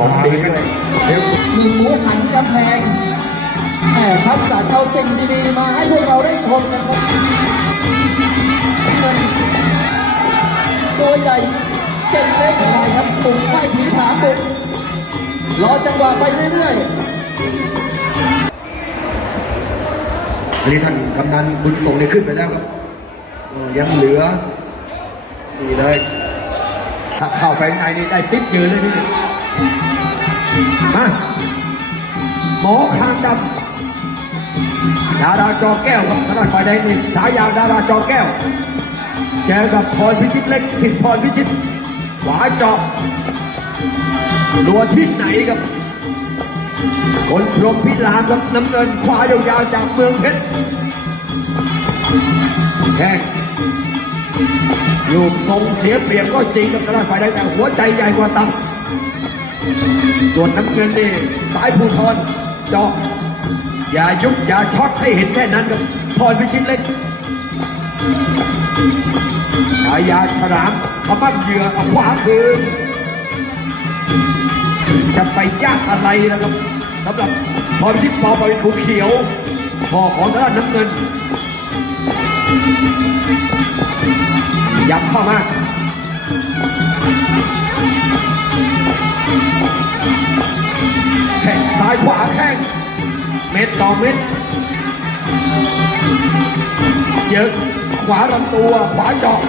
ของดีด้วยเดี๋ยมีหมูหันกำแพงแหมคัดสรรเอาสิ่งดีๆมาให้พวกเราได้ชมนะครับตัวใหญ่เก่งเล็กอะไรครับตุ่มไฟผีผาบุกรอจังหวะไปเรื่อยๆอันนี้ท่านกำนันบุญส่งได้ขึ้นไปแล้วครับยังเหลือนี่เลยถ้าเข้าไปในนี่ได้ติ๊บยืนเลยนี่ มาหมอคางดำดาราจอแก้วครับขนาดฝ่ายใดนี่สายยาวดาราจอแก้วเจอกับพรพิชิตเล็กสิทธิ์พรพิชิตขวาเจาะรัวที่ไหนครับคนพรหมพิรามครับน้ำเงินขวายาวๆจากเมืองเพชรแข่งลูกทรงเสียเปรียบก็จริงกับกระดาษฝ่ายใดแต่หัวใจใหญ่กว่าตับ ส่วนน้ำเงินนี่สายภูทรเจาะอย่ายุบอย่าช็อตให้เห็นแค่นั้นครับพรพิชิตเล็กฉายาฉลามขปั้นเหยื่อเอาขวาคืนจะไปยากอะไรนะครับสำหรับพรทิพย์ปอปวินภูเขียวพ่อของด้านน้ำเงินยับเข้ามาายขวาแข้งเม็ดต่อเม็ดเยอะขวาลำตัวขวาเจาะ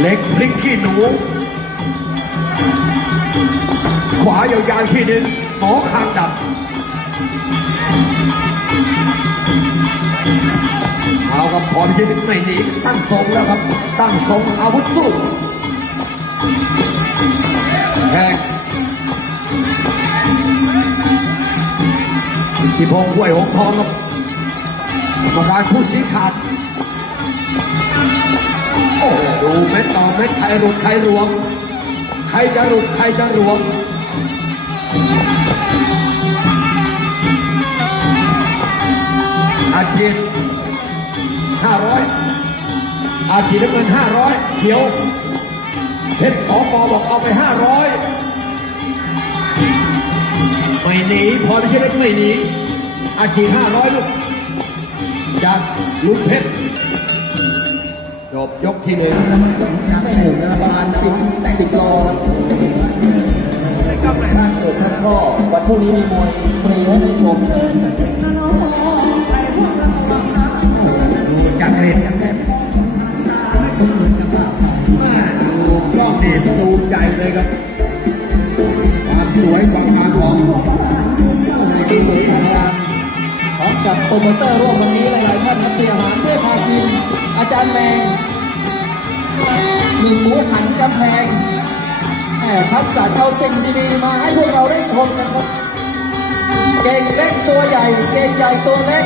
เล็กพลิกขี้หนู ขวายาวๆที่หนึ่งหมอคางดับเอากับพรพิชิตไม่หนีตั้งทรงแล้วครับ ตั้งทรงอาวุธสู้ แทงที่พงห้วยหงทองครับกรรมการผู้ชี้ขาด โอ้ดูเม็ดต่อเม็ดใครหลุดใครรวม ใครจะหลุดใครจะรวมอาชีพห้าร้อยอาชีพน้ำเงินห้าร้อยเขียว เพชรสอปอบอกเอาไปห้าร้อยไม่หนีพอไม่ใช่เล็กไม่หนีอาชีห้าร้อยลูกจากลูกเพชรจบยกที่หนึ่งไม่ถึงประมาณสิบสิบโลถ้าเกิดท่านพ่อวันพรุ่งนี้มีมวยฟรีให้ได้ชมจัดเรียนจัดเรียน ความสวยความงามของที่หน่วยทำงพร้อมกับโปรโมเตอร์ร่วมวันนี้หลายๆท่านนักเสียหารเทพพาคินอาจารย์แมงมีหมูหันกำแพงแหมคัดสรรเอาสิ่งดีๆมาให้พวกเราได้ชมนะครับเก่งเล็กตัวใหญ่เก่งใหญ่ตัวเล็ก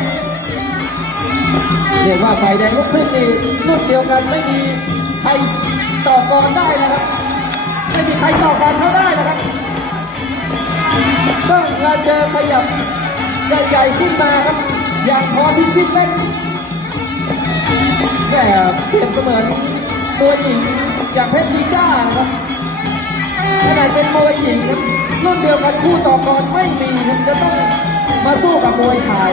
เรียกว่าไฟแดงลูกครึ่งนี่รุ่นเดียวกันไม่มีใครต่อกรได้นะครับ ไม่มีใครต่อกรเขาได้นะครับ ต้องมาเจอขยับใหญ่ๆขึ้นมาครับ อย่างพอพิชิตเล็กแหมเปรียบเสมือนตัวหญิงอย่างเพชรจีจ้าครับขนาดเป็นมวยหญิงครับรุ่นเดียวกันคู่ต่อกรไม่มีครับจะต้องมาสู้กับมวยชาย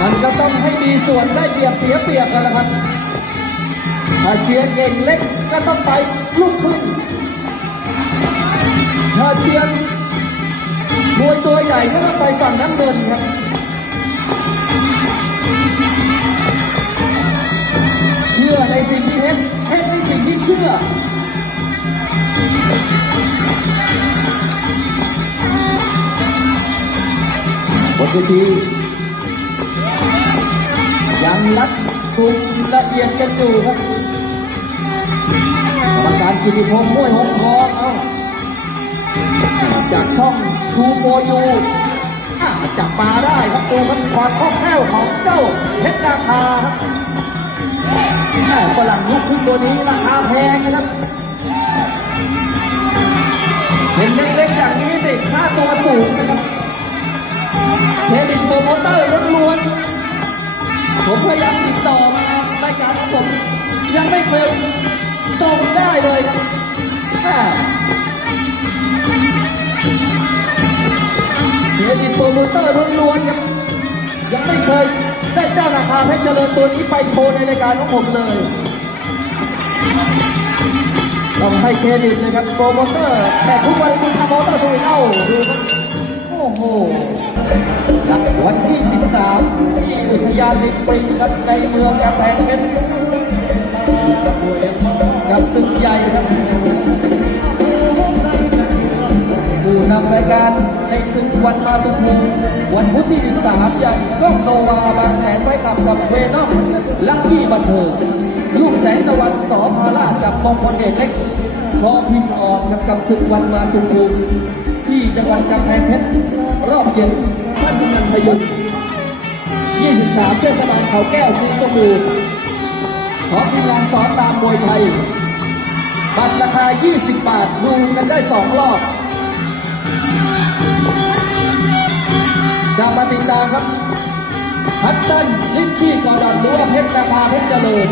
มันก็ต้องให้มีส่วนได้เปรียบเสียเปรียบกันละครับ ถ้าเชียร์เก่งเล็กก็ต้องไปลูกครึ่งถ้าเชียร์มวยตัวใหญ่ก็ต้องไปฝั่งน้ำเงินครับเชื่อในสิ่งที่เฮ็ดเฮ็ดในสิ่งที่เชื่อบนเวทียังรัดกุมละเอียดกันอยู่ครับ รรมการกิติพงษ์ห้วยหงทองเอ้าจากช่องทูโฟยูจับมาได้ครับดูครับความคล่องแคล่วของเจ้าเพชรนาคาครับแม่ฝรั่งลูกครึ่งตัวนี้ราคาแพงนะครับเห็นเล็กๆอย่างนี้เด็กค่าตัวสูงนะครับเครดิตโปรโมเตอร์ล้วนๆผมพยายามติดต่อมารายการของผมยังไม่เคย ตรงได้เลยครับแม่เครดิตโปรโมเตอร์ล้วนๆครับยังไม่เคยได้เจ้าราคาเพชรเจริญตัวนี้ไปโชว์ในรายการของผมเลย ต้องให้เครดิตนะครับโปรโมเตอร์ แต่ทุกวันนี้คุณทำโปรโมเตอร์ตัวเท่าดูครับโอ้โหวันที่ 13 ที่อุทยานลิมปิกครับในเมืองกำแพงเพชร ศึกใหญ่ครับผู้นำรายการในศึกวันมาตุภูมิวันพุธที่13อย่างก้องโซวาบางแสนไว้ขับกับเวนอมลักกี้บันเทิงลูกแสงตะวันสอพาราชกับมงคลเดชเล็กพอพิมพ์ออกกับกับศึกวันมาตุภูมิที่จังหวัดกำแพงเพชรรอบเย็นท่านนันทยุทธ23เทศบาลเขาแก้วศรีสมบูรณ์ขอทีมงานสอนรามมวยไทย บัตรราคา 20 บาทดูกันได้ 2 รอบ จะมาติดตามครับฮัตตันลิชชี่กอดอนหรือว่าเพชรนาคาเพชรเจริญ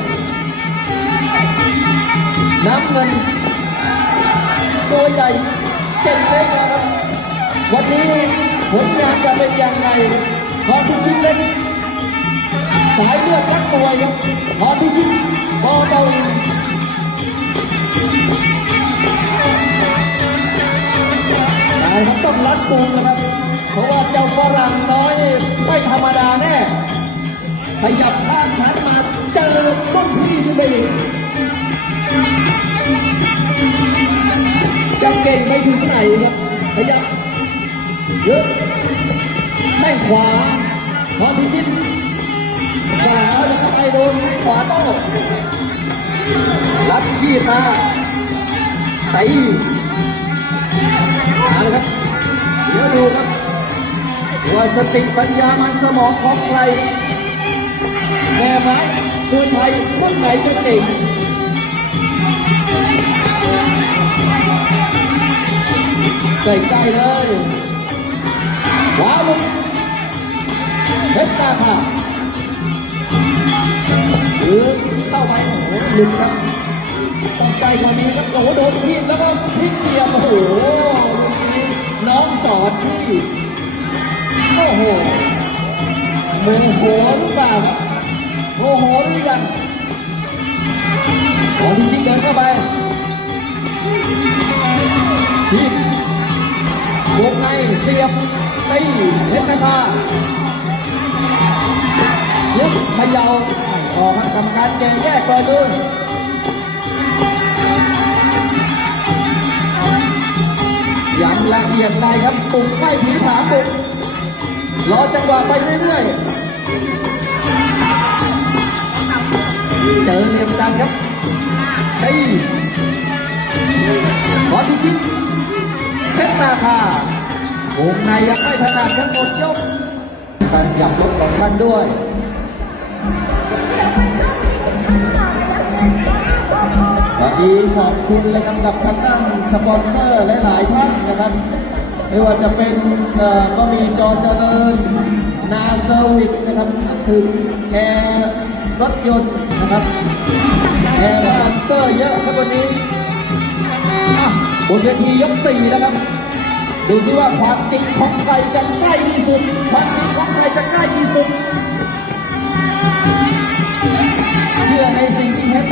น้ำเงินตัวใหญ่เก่งเล็กนะครับ วันนี้ผลงานจะเป็นอย่างไรขอทุกชิ้นเล็กสายเลือดรักตัวครับขอทุกชิ้นพอเบา นายต้องรัดตูนนะครับ เพราะว่าเจ้าฝรั่งน้อยไม่ธรรมดาแน่ ขยับข้างชั้นมาเจอต้นพี่ขึ้นไปอีกจะเก่งไปถึงไหนครับพยายามเยอะแม่ขวาพอพิชิตขวาแล้วก็ไปโดนแม่ขวาโต้ รัดขี้ตาตีเอาละครับเดี๋ยวดูครับว่าสติปัญญามันสมองของใครแม่ไม้ตัวไทยคนไหนจะเก่งใกล้ๆเลยขวาลุกเพชรตาค่ะ หรือเข้าไปโอ้โหหลุดครับต้งใจกว่านี้ครับโอ้โหโดนพิษแล้วก็พลิกเหลี่ยมโอ้โหลูนี้น้องสอนที่โอ้โหโมโหหรือเปล่าครับโมโหหรือยังขอที่ชิดเดินเข้าไปพิษวงในเสียบตีเพชรนภายึดพยาว ออกครับกรรมการแยกแยกก่อนดูยังละเอียดในครับปุกไม่ผีผาปุกรอจังหวะไปเรื่อยๆ เจอเหลี่ยมดันครับตีขอพิชิตเพชรนาคาวงในยังไม่ถนัดทั้งหมดยกการหยับยกของท่านด้วย ดีขอบคุณเลยครับกับทางด้านสปอนเซอร์หลายๆท่านนะครับไม่ว่าจะเป็นเอ่อก็มีจอเจริญ นาเซอร์วิสนะครับถึงแอร์รถยนต์นะครับแอร์สปอนเซอร์เยอะครับวันนี้อะบนเวทียกสี่แล้วครับดูสิว่าความจริงของใครจะใกล้ที่สุด ความจริงของใครจะใกล้ที่สุดเชื่อในสิ่งที่เฮ็ด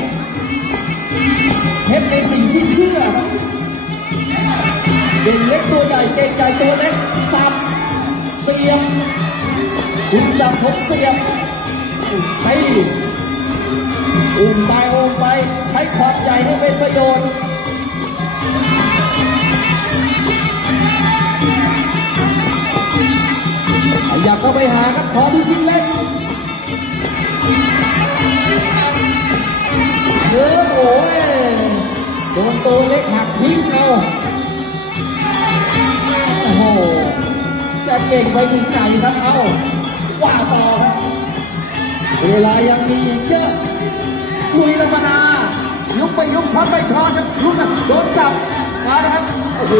เฮ็ดในสิ่งที่เชื่อครับเก่งเล็กตัวใหญ่เก่งใหญ่ตัวเล็กสับเสียบคุณสับผมเสียบตีอุ้มไปอุ้มไปใช้ความใหญ่ให้เป็นประโยชน์อยากเข้าไปหาครับขอพิชิตเล็กเนื้อโอ้ ตัวเล็กหักทิ้งเอาโอ้โหจะเก่งไปถึงไหนครับเอาว่าต่อครับเวลายังมีอีกเยอะคุยละมานายุกไปยุกช็อตไปช็อตครับลุกนะโดนจับมาแล้วครับโอ้โห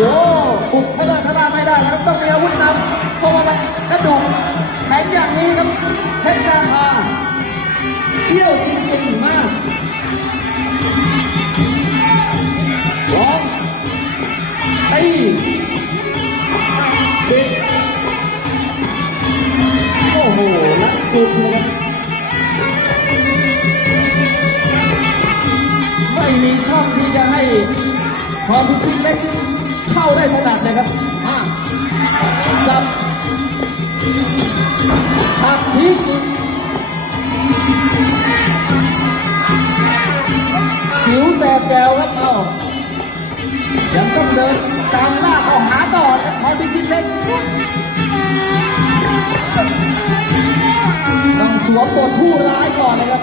บุกเทเลอร์ทลาไม่ได้แล้วครับต้องมีอาวุธนำเพราะว่ามันกระดูกแข็งอย่างนี้ครับเพชรนา พอพิชิตเล็กเข้าได้ถนัดเลยครับอะสับหักทีสิผิวแตกแจวครับเอายังต้องเดินตามล่าเข้าหาต่อครับพอพิชิตเล็กต้องสวมบทผู้ร้ายก่อนเลยครับ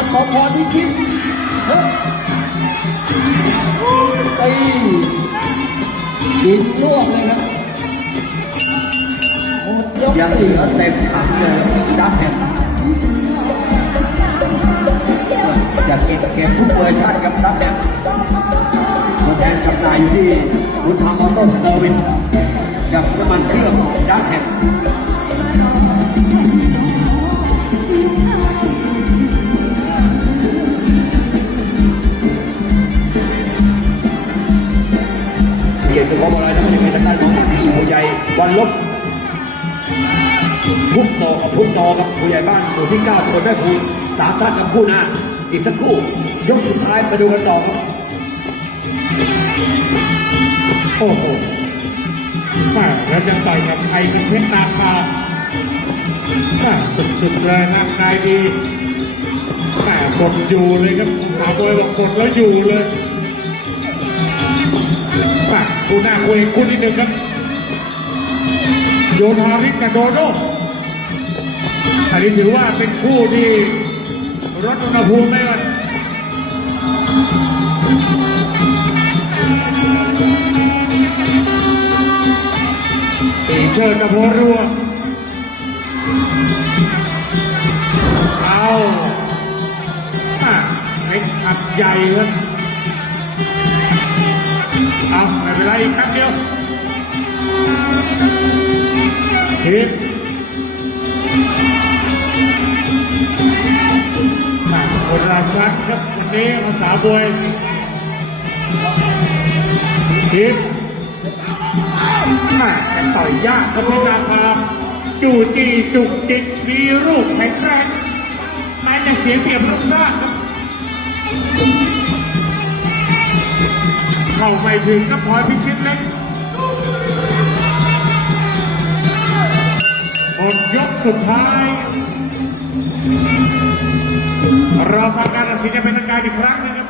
ามพยายามขอพรพิชิตเฮ้ยตีดินลวกเลยครับยังเหลือเต็มถังเลยดับแฮมอยากเก็บเก็บทุกเวอร์ชันกับดับแฮมตัวแทนจำหน่ายอยู่ที่บุญธรรมออโต้เซอร์วิสกับน้ำมันเครื่องดับแฮม ลบทุกโตกับทุกโตกับผู้ใหญ่บ้านหมู่ที่เก้าคนได้ภูสามท่านกับผู้หน้าอีกสักคู่ยกสุดท้ายมาดูกันต่อครับโอ้โหแม่แล้วจะต่อยกับใครเป็นเพชรนาคาแม่สุดๆเลยร่างกายดีแม่กดอยู่เลยครับสาวบอยบอกกดแล้วอยู่เลยแม่คู่หน้าคู่เอกคู่ที่หนึ่งครับ โยธาริสกับโดโดอันนี้ถือว่าเป็นคู่ที่ลดอุณหภูมิได้ก่อนตีเชิญกระโพรัวเอาอะเล็กขัดใหญ่เลยเอาไม่เป็นไรอีกแป๊บเดียว ทีมอะคนราชันครับวันนี้ภาษาบวยทีมแม่แต่ต่อยยากครับพี่นาคาจู่จีจุกจิกมีรูปแข็งแรงแม้จะเสียเปรียบรูปร่าครับเข้าไม่ถึงก็พลอยพิชิตเล็ก หมดยกสุดท้ายรอฟังการตัดสินจะเป็นทางการอีกครั้งนะครับ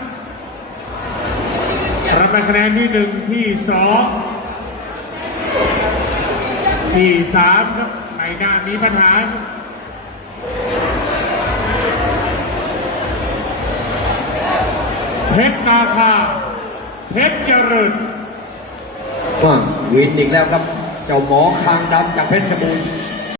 รับไปคะแนนที่หนึ่งที่สองที่สามครับไม่น่ามีปัญหาเพชรนาคาเพชรเจริญว่าวินอีกแล้วครับ เจ้าหมอคางดำจากเพชรบูรณ์